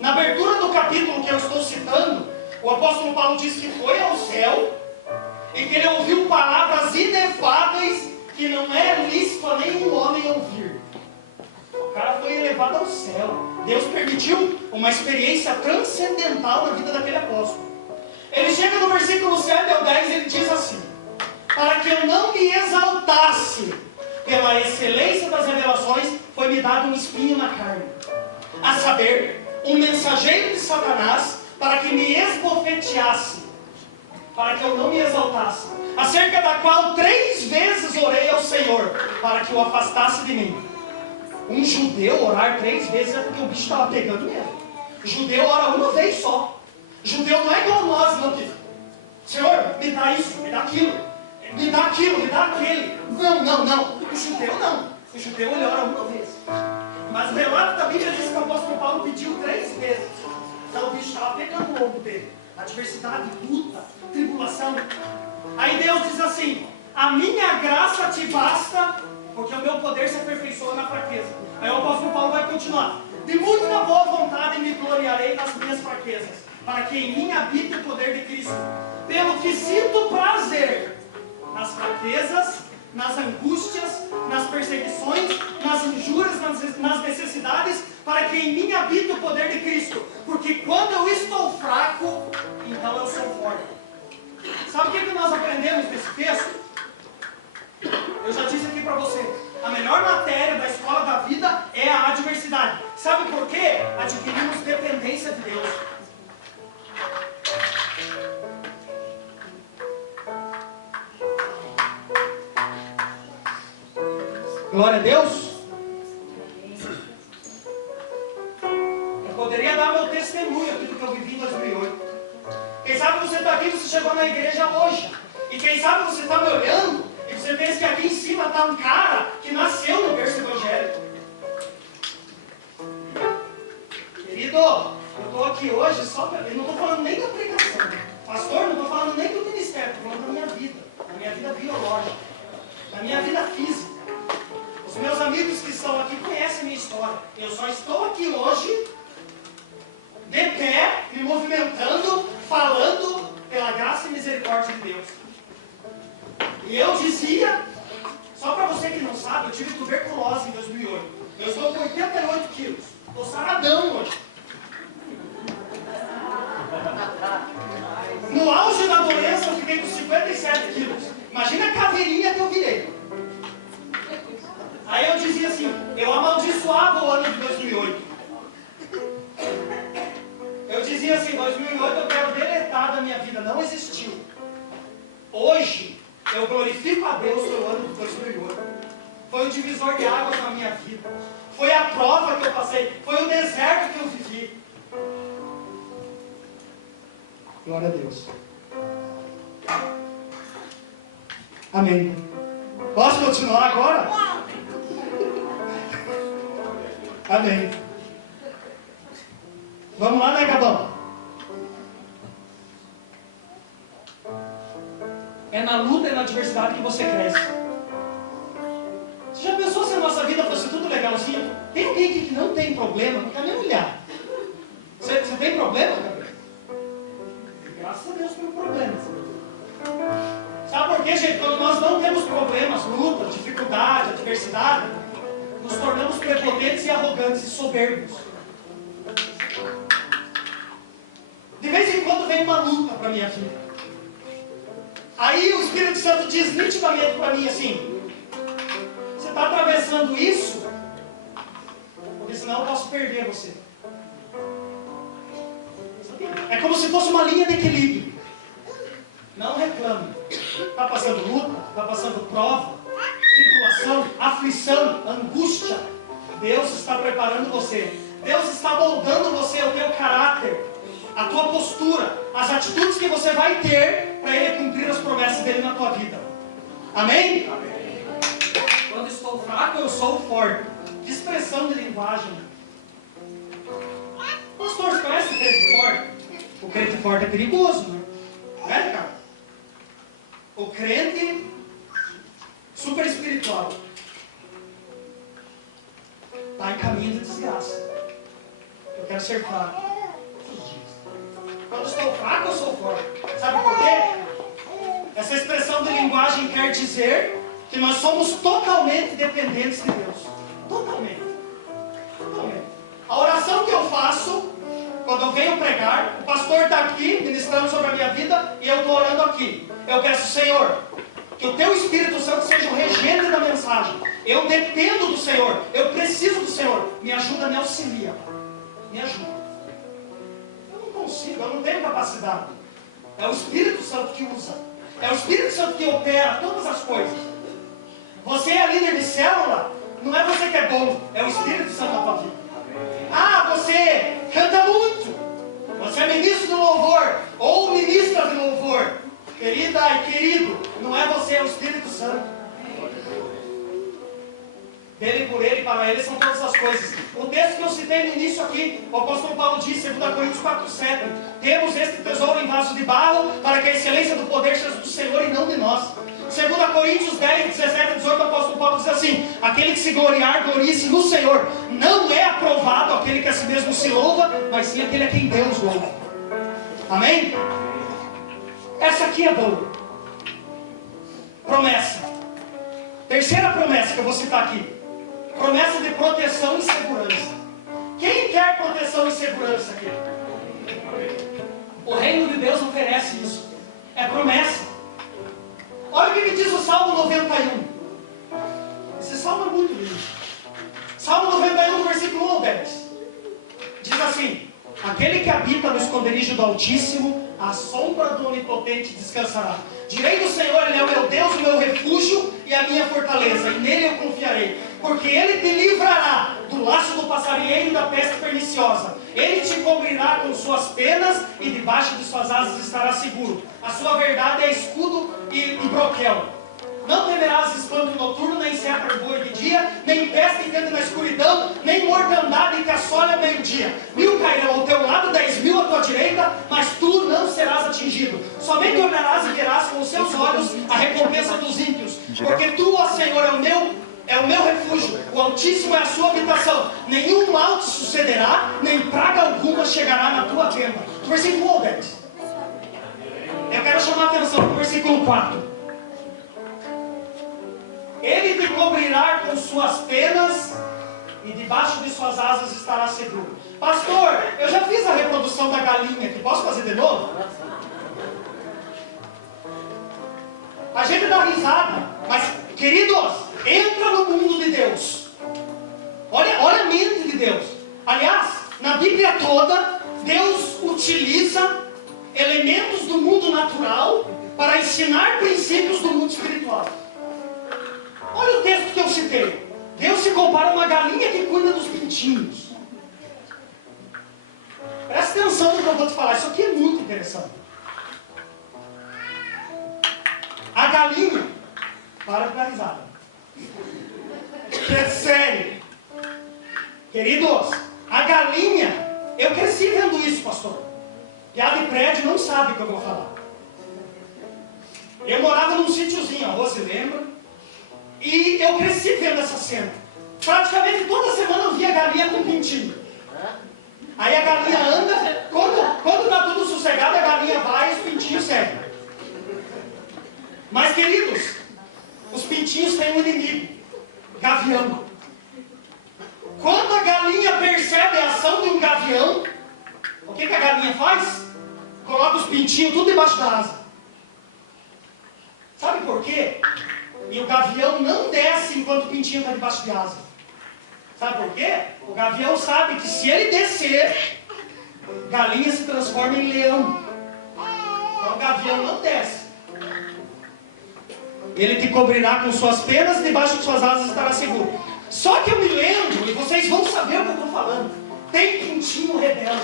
Na abertura do capítulo que eu estou citando, o apóstolo Paulo diz que foi ao céu e que ele ouviu palavras inefáveis que não é lícito a nenhum homem ouvir. O cara foi elevado ao céu. Deus permitiu uma experiência transcendental na vida daquele apóstolo. Ele chega no versículo 7 ao 10 e ele diz assim: para que eu não me exaltasse pela excelência das revelações, foi-me dado um espinho na carne, a saber, um mensageiro de Satanás, para que me esbofeteasse, para que eu não me exaltasse, acerca da qual 3 vezes orei ao Senhor, para que o afastasse de mim. Um judeu orar 3 vezes é porque o bicho estava pegando mesmo. O judeu ora uma vez só. O judeu não é igual a nós, não, que Senhor, me dá isso, me dá aquilo. Me dá aquilo, me dá aquele. Não. O judeu não. O judeu ele ora uma vez. Mas o relato da Bíblia diz que o apóstolo Paulo pediu 3 vezes. Então o bicho estava pegando o ombro dele. Adversidade, luta, tribulação. Aí Deus diz assim: a minha graça te basta, porque o meu poder se aperfeiçoa na fraqueza. Aí o apóstolo Paulo vai continuar: de muita boa vontade me gloriarei nas minhas fraquezas, para que em mim habite o poder de Cristo. Pelo que sinto prazer nas fraquezas, nas angústias, nas perseguições, nas injúrias, nas necessidades, para que em mim habite o poder de Cristo. Porque quando eu estou fraco, então eu sou forte. Sabe o que nós aprendemos nesse texto? Eu já disse aqui para você: a melhor matéria da escola da vida é a adversidade. Sabe por quê? Adquirimos dependência de Deus. Glória a Deus. Eu poderia dar meu testemunho aqui do que eu vivi em 2008. Quem sabe você está aqui, você chegou na igreja hoje. E quem sabe você está me olhando e você pensa que aqui em cima está um cara que nasceu no berço evangélico. Querido, eu estou aqui hoje só para... Eu não estou falando nem da pregação. Pastor, não estou falando nem do ministério. Estou falando da minha vida. Da minha vida biológica. Da minha vida física. Os meus amigos que estão aqui conhecem a minha história. Eu só estou aqui hoje, de pé, me movimentando, falando pela graça e misericórdia de Deus. E eu dizia, só para você que não sabe, eu tive tuberculose em 2008. Eu estou com 88 quilos. Estou saradão hoje. No auge da doença eu fiquei com 57 quilos. Imagina a caveirinha que eu virei. Aí eu dizia assim, eu amaldiçoava o ano de 2008. Eu dizia assim, 2008 eu quero deletar da minha vida, não existiu. Hoje, eu glorifico a Deus pelo ano de 2008. Foi o divisor de águas na minha vida. Foi a prova que eu passei, foi o deserto que eu vivi. Glória a Deus. Amém. Posso continuar agora? Amém. Vamos lá, né, Gabão? É na luta e na adversidade que você cresce. Você já pensou se a nossa vida fosse tudo legalzinho? Tem alguém aqui que não tem problema? Não quer nem olhar. Você tem problema, Gabriel? Graças a Deus pelo problema. Sabe por quê, gente? Quando nós não temos problemas, luta, dificuldade, adversidade, nos tornamos prepotentes e arrogantes e soberbos. De vez em quando vem uma luta para a minha vida. Aí o Espírito Santo diz nitidamente para mim assim: você está atravessando isso? Porque senão eu posso perder você. É como se fosse uma linha de equilíbrio. Não reclame. Está passando luta, está passando prova, tribulação, aflição, angústia. Deus está preparando você. Deus está moldando você, o teu caráter, a tua postura, as atitudes que você vai ter para Ele cumprir as promessas dele na tua vida. Amém? Amém. Quando estou fraco, eu sou forte. Que expressão de linguagem. Pastor, você conhece o crente forte? O crente forte é perigoso, né? Não é, cara? O crente super espiritual está em caminho de desgraça. Eu quero ser fraco. Quando estou fraco, eu sou forte. Sabe por quê? Essa expressão de linguagem quer dizer que nós somos totalmente dependentes de Deus. Totalmente. Totalmente. A oração que eu faço quando eu venho pregar, o pastor está aqui ministrando sobre a minha vida e eu estou orando aqui. Eu peço, Senhor, que o Teu Espírito Santo seja o regente da mensagem. Eu dependo do Senhor, eu preciso do Senhor. Me ajuda, me auxilia. Me ajuda. Eu não consigo, eu não tenho capacidade. É o Espírito Santo que usa. É o Espírito Santo que opera todas as coisas. Você é líder de célula, não é você que é bom, é o Espírito Santo na tua vida. Ah, você canta muito, você é ministro de louvor ou ministra de louvor. Querida e querido, não é você, é o Espírito Santo. Dele, por ele, para ele são todas as coisas. O texto que eu citei no início aqui, o apóstolo Paulo diz, 2 Coríntios 4:7, temos este tesouro em vaso de barro, para que a excelência do poder seja do Senhor e não de nós. 2 Coríntios 10, 17 e 18, o apóstolo Paulo diz assim, aquele que se gloriar, glorie-se no Senhor. Não é aprovado aquele que a si mesmo se louva, mas sim aquele a quem Deus louva. Amém? Essa aqui é boa. Promessa. Terceira promessa que eu vou citar aqui. Promessa de proteção e segurança. Quem quer proteção e segurança aqui? O reino de Deus oferece isso. É promessa. Olha o que diz o Salmo 91. Esse salmo é muito lindo. Salmo 91, versículo 1 ao 10. Diz assim, aquele que habita no esconderijo do Altíssimo, à sombra do Onipotente descansará. Direi do Senhor, Ele é o meu Deus, o meu refúgio e a minha fortaleza, e nele eu confiarei. Porque Ele te livrará do laço do passarinheiro e da peste perniciosa. Ele te cobrirá com suas penas e debaixo de suas asas estará seguro. A sua verdade é escudo e broquel. Não temerás espanto noturno, nem seta que voe de dia, nem peste que ande na escuridão, nem mortandade que assole ao meio-dia. 1000 cairão ao teu lado, 10.000 à tua direita, mas tu não serás atingido. Somente olharás e verás com os seus olhos a recompensa dos ímpios. Porque tu, ó Senhor, é o meu refúgio, o Altíssimo é a sua habitação. Nenhum mal te sucederá, nem praga alguma chegará na tua tenda. Versículo 10. Eu quero chamar a atenção para o versículo 4. Ele te cobrirá com suas penas e debaixo de suas asas estará seguro. Pastor, eu já fiz a reprodução da galinha aqui, posso fazer de novo? A gente dá risada, mas, queridos, entra no mundo de Deus. Olha a mente de Deus. Aliás, na Bíblia toda, Deus utiliza elementos do mundo natural para ensinar princípios do mundo espiritual. Olha o texto que eu citei. Deus se compara a uma galinha que cuida dos pintinhos. Presta atenção no que eu vou te falar. Isso aqui é muito interessante. A galinha... Para de dar risada. É sério. Queridos, a galinha... Eu cresci vendo isso, pastor. Piada de prédio não sabe o que eu vou falar. Eu morava num sítiozinho, a Rose lembra? E eu cresci vendo essa cena. Praticamente toda semana eu via a galinha com pintinho. Aí a galinha anda, quando está tudo sossegado, a galinha vai e os pintinhos seguem. Mas, queridos, os pintinhos têm um inimigo, gavião. Quando a galinha percebe a ação de um gavião, o que a galinha faz? Coloca os pintinhos tudo debaixo da asa. Sabe por quê? E o gavião não desce enquanto o pintinho está debaixo de asa. Sabe por quê? O gavião sabe que se ele descer, galinha se transforma em leão. Então o gavião não desce. Ele te cobrirá com suas penas e debaixo de suas asas estará seguro. Só que eu me lembro, e vocês vão saber o que eu estou falando, tem pintinho rebelde.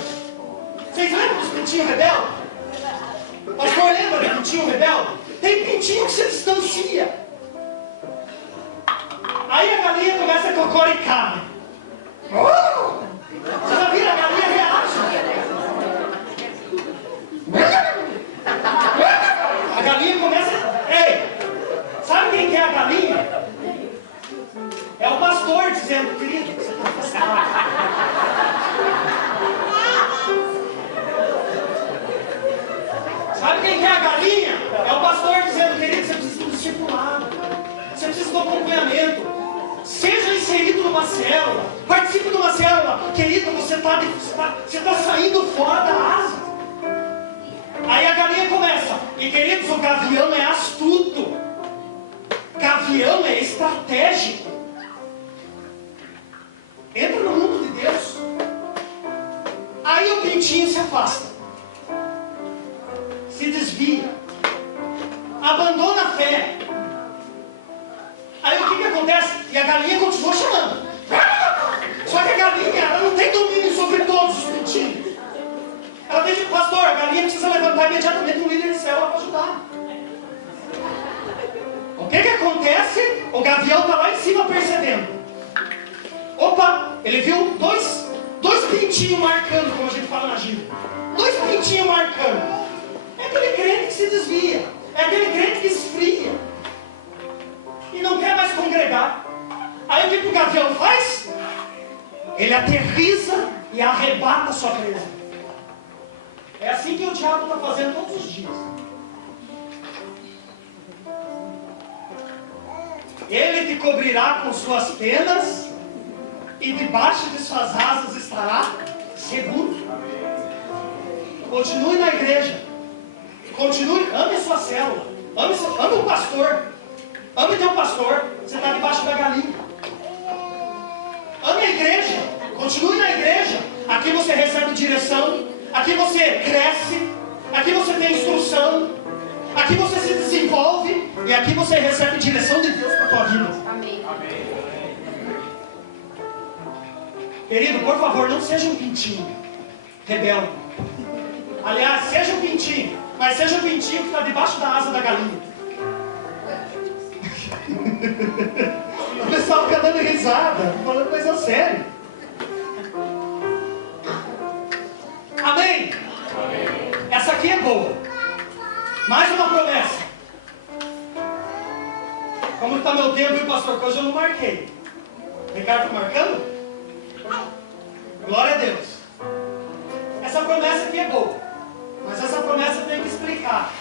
Vocês lembram dos pintinhos rebeldes? O pastor lembra do pintinho rebelde? Tem pintinho que se distancia. Aí a galinha começa a cocoricar. Vocês já viram? A galinha reage. A galinha começa... Ei, sabe quem que é a galinha? É o pastor dizendo, querido, você está afastado. Sabe quem que é a galinha? É o pastor dizendo, querido, você precisa do discipulado. Você precisa do acompanhamento. Seja inserido numa célula. Participe de uma célula. Querido, você está saindo fora da asa. Aí a galinha começa. E queridos, o gavião é astuto. Gavião é estratégico. Entra no mundo de Deus. Aí o pintinho se afasta. Se desvia. Abandona a fé. Aí o que acontece? E a galinha continua chamando. Só que a galinha, ela não tem domínio sobre todos os pintinhos. Ela tem que, pastor, a galinha precisa levantar imediatamente um líder de célula para ajudar. acontece? O gavião está lá em cima percebendo. Opa, ele viu dois pintinhos marcando, como a gente fala na gíria. 2 pintinhos marcando. É aquele crente que se desvia. É aquele crente que esfria. E não quer mais congregar. Aí o que o gavião faz? Ele aterriza e arrebata a sua presa. É assim que o diabo está fazendo todos os dias. Ele te cobrirá com suas penas e debaixo de suas asas estará seguro. Continue na igreja. Continue, ame a sua célula. Ame o pastor. Ame teu pastor. Você está debaixo da galinha. Ame a igreja. Continue na igreja. Aqui você recebe direção. Aqui você cresce. Aqui você tem instrução. Aqui você se desenvolve. E aqui você recebe direção de Deus para a tua vida. Amém. Querido, por favor, não seja um pintinho rebelde. Aliás, seja um pintinho, mas seja um pintinho que está debaixo da asa da galinha. O pessoal fica dando risada, falando coisa séria. Amém? Amém? Essa aqui é boa. Mais uma promessa. Como está meu tempo, viu, pastor? Que hoje eu não marquei. Ricardo está marcando? Glória a Deus. Essa promessa aqui é boa. Mas essa promessa eu tenho que explicar.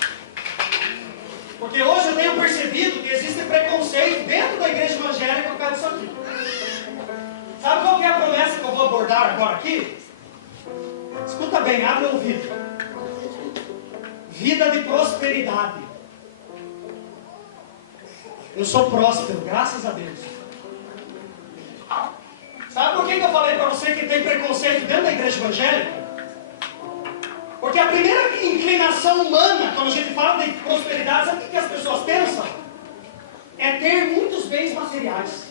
Porque hoje eu tenho percebido que existe preconceito dentro da igreja evangélica por causa disso aqui. Sabe qual que é a promessa que eu vou abordar agora aqui? Escuta bem, abre o ouvido. Vida de prosperidade. Eu sou próspero, graças a Deus. Sabe por que eu falei para você que tem preconceito dentro da igreja evangélica? Porque a primeira inclinação humana, quando a gente fala de prosperidade, sabe o que as pessoas pensam? É ter muitos bens materiais.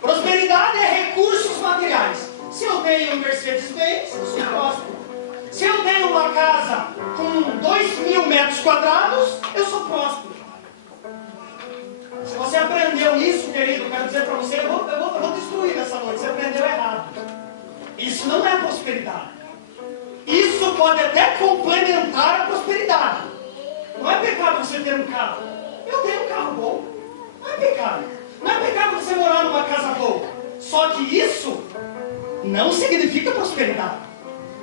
Prosperidade é recursos materiais. Se eu tenho um Mercedes-Benz, eu sou próspero. Se eu tenho uma casa com 2.000 metros quadrados, eu sou próspero. Se você aprendeu isso, querido, eu quero dizer para você, eu vou destruir nessa noite. Você aprendeu errado. Isso não é prosperidade. Isso pode até complementar a prosperidade. Não é pecado você ter um carro. Eu tenho um carro bom. Não é pecado. Não é pecado você morar numa casa boa. Só que isso não significa prosperidade.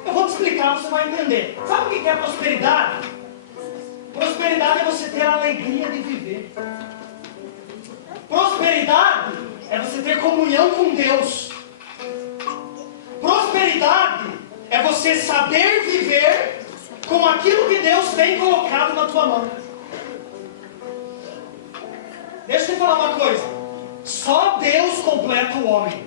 Eu vou te explicar, você vai entender. Sabe o que é prosperidade? Prosperidade é você ter a alegria de viver. Prosperidade é você ter comunhão com Deus. Prosperidade é você saber viver com aquilo que Deus tem colocado na tua mão. Deixa eu te falar uma coisa. Só Deus completa o homem.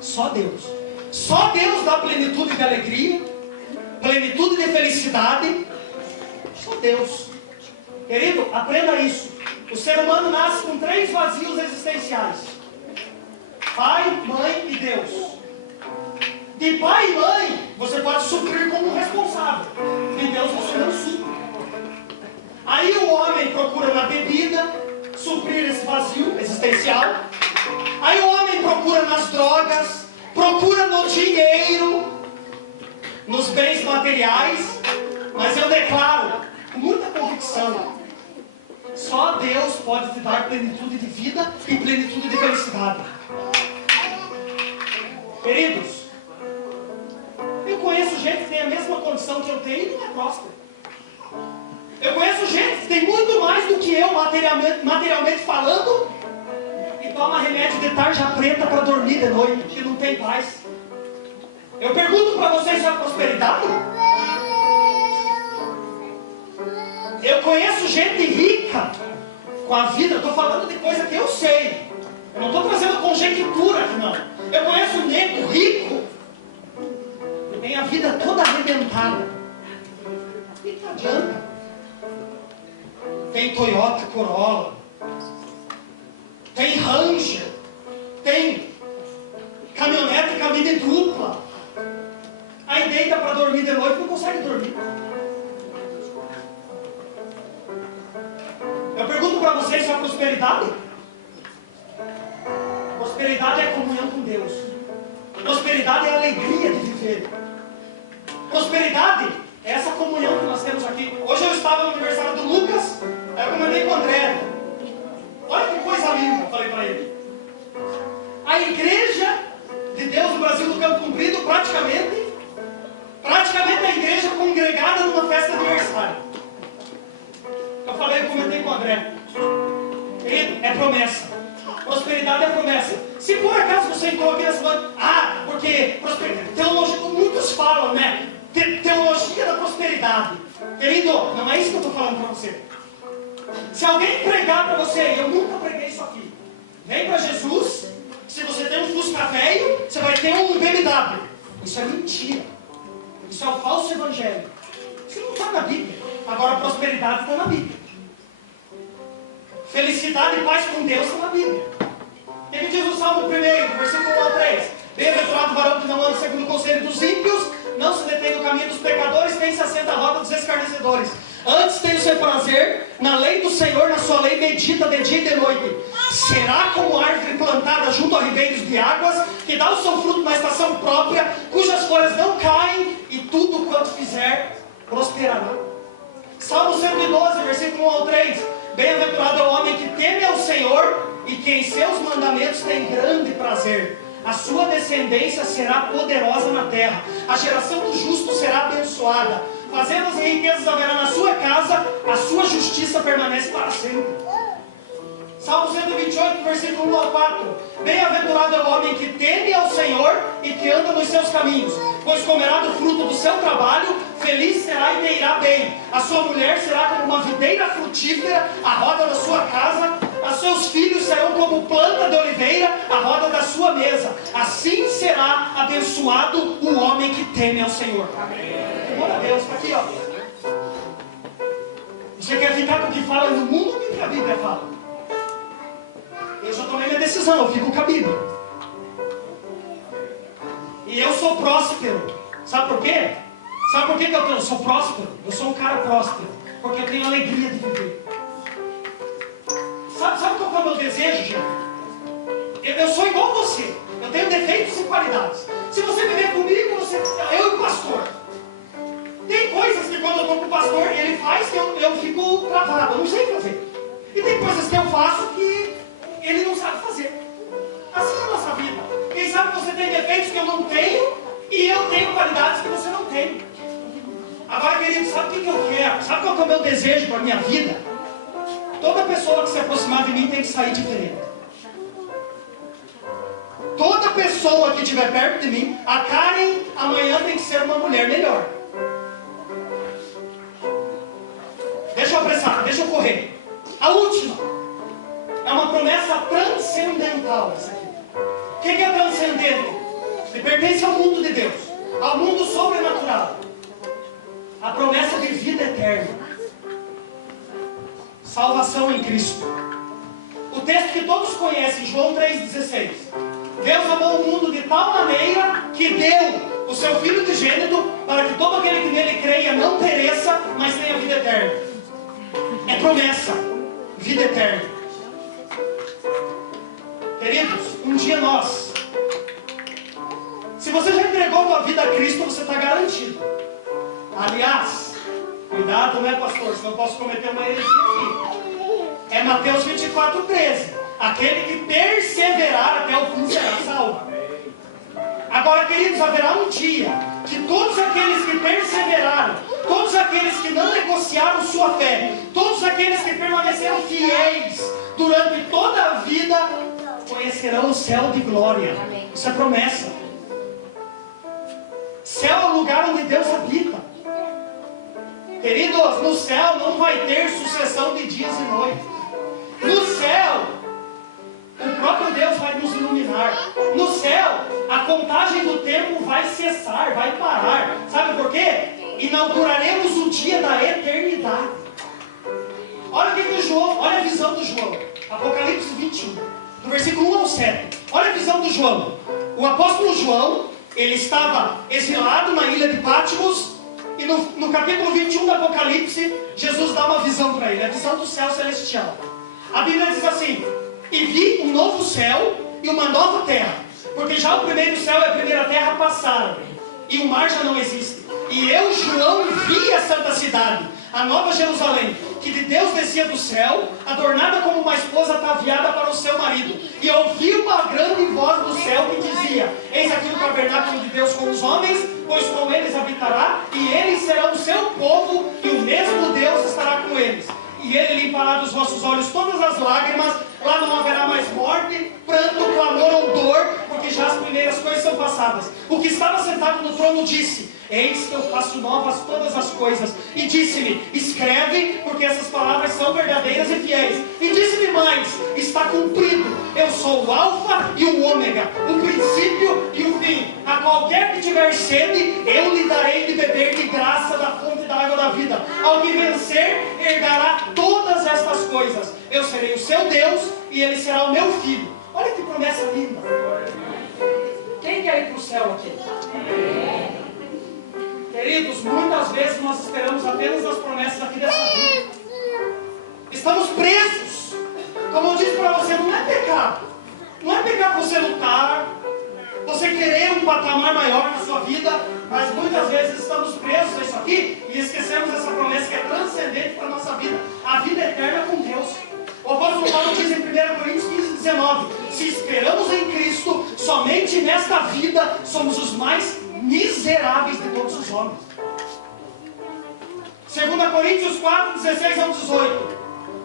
Só Deus. Só Deus dá plenitude de alegria, plenitude de felicidade. Só Deus. Querido, aprenda isso. O ser humano nasce com 3 vazios existenciais: pai, mãe e Deus. De pai e mãe, você pode suprir como responsável. De Deus você não supre. Aí o homem procura na bebida suprir esse vazio existencial. Aí o homem procura nas drogas, procura no dinheiro, nos bens materiais. Mas eu declaro com muita convicção: só Deus pode te dar plenitude de vida e plenitude de felicidade. Queridos, eu conheço gente que tem a mesma condição que eu tenho e não é próspero. Eu conheço gente que tem muito mais do que eu materialmente falando e toma remédio de tarja preta para dormir de noite, que não tem paz. Eu pergunto para vocês, isso é prosperidade? Eu conheço gente rica com a vida, estou falando de coisa que eu sei. Eu não estou trazendo conjectura aqui, não. Eu conheço um nego rico que tem a vida toda arrebentada. O que adianta? Tem Toyota Corolla, tem Ranger, tem caminhonete cabine dupla. Aí deita para dormir de noite e não consegue dormir. para vocês só prosperidade? Prosperidade é comunhão com Deus. Prosperidade é a alegria de viver. Prosperidade é essa comunhão que nós temos aqui. Hoje eu estava no aniversário do Lucas, aí eu comentei com o André. Olha que coisa linda, eu falei para ele. A igreja de Deus no Brasil do Campo Comprido, praticamente a igreja congregada numa festa de aniversário. Eu comentei com o André. É promessa. Prosperidade é promessa. Se por acaso você entrou aqui nessa noite, porque teologia, muitos falam, né? Teologia da prosperidade. Querido, não é isso que eu estou falando para você. Se alguém pregar para você, eu nunca preguei isso aqui. Vem para Jesus. Se você tem um Fusca velho, você vai ter um BMW. Isso é mentira. Isso é o falso evangelho. Isso não está na Bíblia. Agora a prosperidade está na Bíblia. Felicidade e paz com Deus está na Bíblia. Ele diz no Salmo 1, versículo 1 ao 3. Bem-aventurado o varão que não anda segundo o conselho dos ímpios, não se detém no caminho dos pecadores, nem se assenta à roda dos escarnecedores. Antes tem o seu prazer na lei do Senhor, na sua lei medita de dia e de noite. Será como árvore plantada junto a ribeiros de águas, que dá o seu fruto na estação própria, cujas folhas não caem, e tudo quanto fizer prosperará. Salmo 112, versículo 1 ao 3. Bem-aventurado é o homem que teme ao Senhor e que em seus mandamentos tem grande prazer. A sua descendência será poderosa na terra. A geração do justo será abençoada. Fazendas e riquezas haverá na sua casa. A sua justiça permanece para sempre. Salmo 128, versículo 1 ao 4. Bem-aventurado é o homem que teme ao Senhor e que anda nos seus caminhos, pois comerá do fruto do seu trabalho, feliz será e terá bem. A sua mulher será como uma videira frutífera, a roda da sua casa. A seus filhos serão como planta de oliveira, a roda da sua mesa. Assim será abençoado o homem que teme ao Senhor. Amém. Glória a Deus. Aqui, ó. Você quer ficar com o que fala no mundo ou com o que a Bíblia fala? Eu já tomei minha decisão, eu fico com a Bíblia. E eu sou próspero. Sabe por quê? Sabe por que eu sou próspero? Eu sou um cara próspero. Porque eu tenho alegria de viver. Sabe qual é o meu desejo, gente? Eu sou igual você. Eu tenho defeitos e qualidades. Se você viver comigo, eu e o pastor. Tem coisas que quando eu estou com o pastor, ele faz que eu fico travado. Eu não sei fazer. E tem coisas que eu faço que ele não sabe fazer. Assim é a nossa vida. Quem sabe você tem defeitos que eu não tenho e eu tenho qualidades que você não tem. Agora, querido, sabe o que eu quero? Sabe qual é o meu desejo para a minha vida? Toda pessoa que se aproximar de mim tem que sair diferente. Toda pessoa que estiver perto de mim, a Karen amanhã tem que ser uma mulher melhor. Deixa eu apressar, deixa eu correr. A última é uma promessa transcendental. Essa aqui. O que é transcendente? Ele pertence ao mundo de Deus, ao mundo sobrenatural. A promessa de vida eterna. Salvação em Cristo. O texto que todos conhecem, João 3,16. Deus amou o mundo de tal maneira que deu o seu Filho unigênito para que todo aquele que nele creia não pereça, mas tenha vida eterna. É promessa. Vida eterna. Queridos, um dia nós, se você já entregou a tua vida a Cristo, você está garantido. Aliás, cuidado, né, pastor? Senão eu posso cometer uma heresia aqui. É Mateus 24:13. Aquele que perseverar até o fim será salvo. Agora, queridos, haverá um dia que todos aqueles que perseveraram, todos aqueles que não negociaram sua fé, todos aqueles que permaneceram fiéis durante toda a vida, conhecerão o céu de glória. Isso é promessa. Céu é o lugar onde Deus habita. Queridos, no céu não vai ter sucessão de dias e noites. No céu, o próprio Deus vai nos iluminar. No céu, a contagem do tempo vai cessar, vai parar. Sabe por quê? Inauguraremos o dia da eternidade. Olha aqui do João, olha a visão do João. Apocalipse 21, do versículo 1 ao 7. Olha a visão do João. O apóstolo João, ele estava exilado na ilha de Patmos. E no capítulo 21 do Apocalipse, Jesus dá uma visão para ele, a visão do céu celestial. A Bíblia diz assim: e vi um novo céu e uma nova terra, porque já o primeiro céu e a primeira terra passaram, e o mar já não existe. E eu, João, vi a santa cidade, a nova Jerusalém, que de Deus descia do céu, adornada como uma esposa ataviada para o seu marido. E ouvi uma grande voz do céu que dizia: eis aqui o tabernáculo de Deus com os homens, pois com eles habitará, e eles serão o seu povo, e o mesmo Deus estará com eles. E ele limpará dos vossos olhos todas as lágrimas, lá não haverá mais morte, pranto, clamor ou dor, porque já as primeiras coisas são passadas. O que estava sentado no trono disse: eis que eu faço novas todas as coisas. E disse-me: escreve, porque essas palavras são verdadeiras e fiéis. E disse-me mais: está cumprido. Eu sou o alfa e o ômega, o princípio e o fim. A qualquer que tiver sede, eu lhe darei de beber de graça da fonte da água da vida. Ao que vencer, herdará todas estas coisas. Eu serei o seu Deus e ele será o meu filho. Olha que promessa linda. Quem quer ir para o céu aqui? Queridos, muitas vezes nós esperamos apenas as promessas aqui dessa vida. Estamos presos. Como eu disse para você, não é pecado. Não é pecado você lutar, você querer um patamar maior na sua vida, mas muitas vezes estamos presos a isso aqui e esquecemos essa promessa que é transcendente para a nossa vida. A vida eterna com Deus. O apóstolo Paulo diz em 1 Coríntios 15:19: se esperamos em Cristo, somente nesta vida somos os mais miseráveis de todos os homens. 2 Coríntios 4:16-18: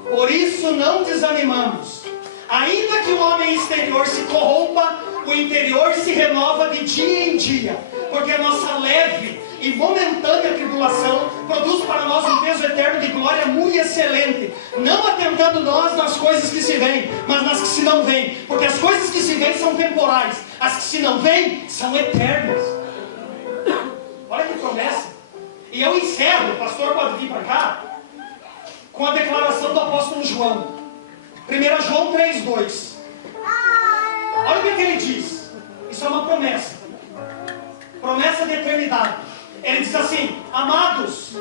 por isso não desanimamos, ainda que o homem exterior se corrompa, o interior se renova de dia em dia, porque a nossa leve e momentânea tribulação produz para nós um peso eterno de glória muito excelente, não atentando nós nas coisas que se veem, mas nas que se não veem, porque as coisas que se veem são temporais, as que se não veem são eternas. Olha que promessa. E eu encerro, o pastor pode vir para cá, com a declaração do apóstolo João. 1 João 3:2. Olha o que ele diz. Isso é uma promessa. Promessa de eternidade. Ele diz assim: amados,